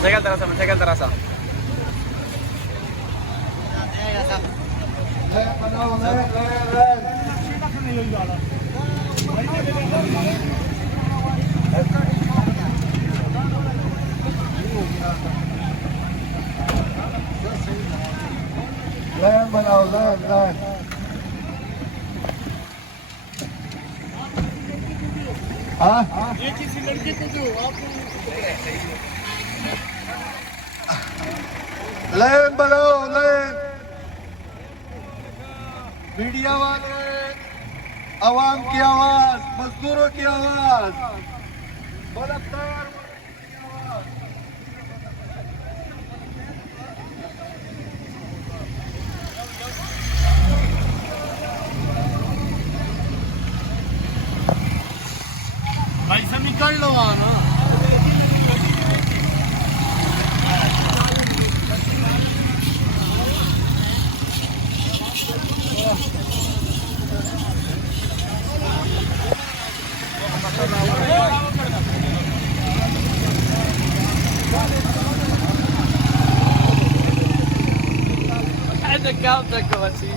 Mencegal terasa. Layan बनाओ layan हाँ ये किसी लड़के को दो आप लाइन बनाओ लाइन मीडिया वाले आवाम की आवाज मजदूरों की आवाज बलात्कार की आवाज भाई सब निकल लो वहाँ ना Ada calça como assim?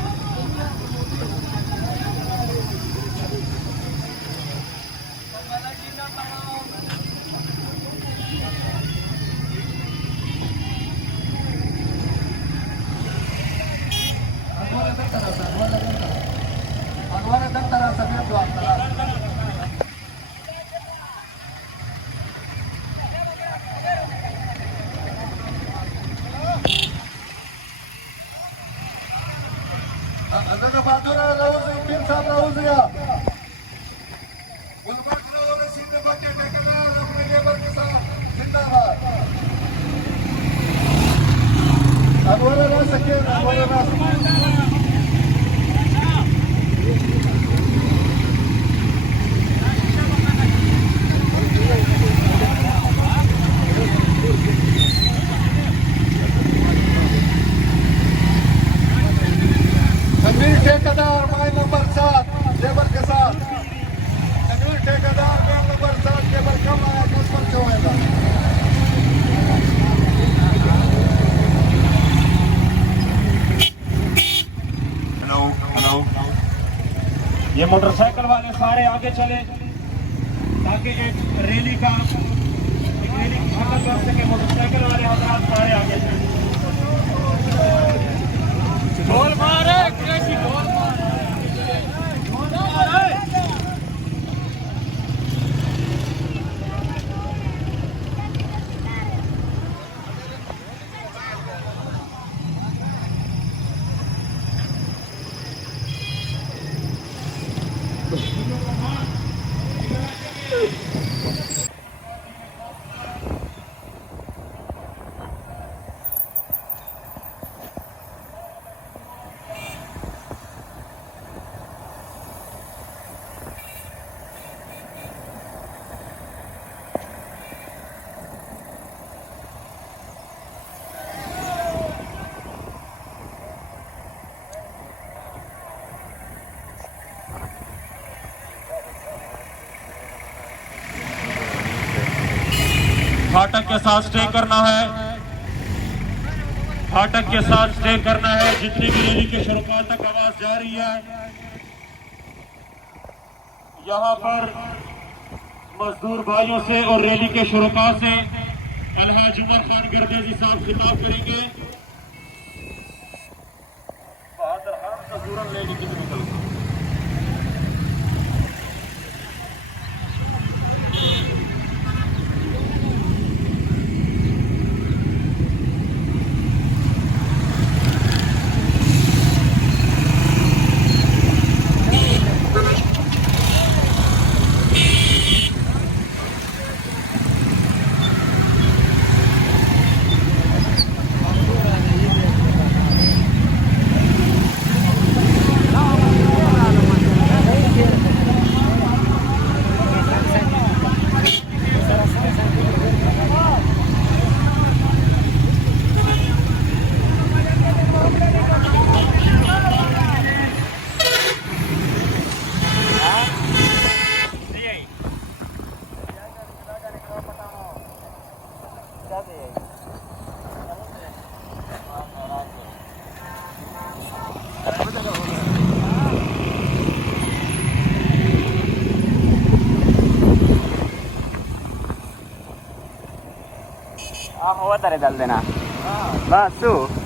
Ada batura lauz tim sab lauz ya. Ulbat lauz sinde bacche ठेकेदार अपने लेबर के साथ जिंदाबाद. अनवर ना सके अनवर ना तनवीर ठेकेदार माइन नंबर 7 लेबर के साथ तनवीर ठेकेदार माइन नंबर 7 लेबर कम आया 10 पर होएगा हेलो ये मोटरसाइकिल वाले सारे आगे चले ताकि एक रैली की शक्ल कर सके मोटरसाइकिल वाले हजरात सारे आगे चले ढोल मारे क्रेजी ढोल मारे फाटक के साथ स्टे करना है फाटक के साथ स्टे करना है जितनी भी रैली के शुरुआत तक आवाज जा रही है यहाँ पर मजदूर भाइयों से और रैली के शुरुआत से अलहाज उमर खान गर्देजी साहब खिताब करेंगे बहादुर खान मजदूरन रैली की निकल વધારે ચાલ દેના બસ શું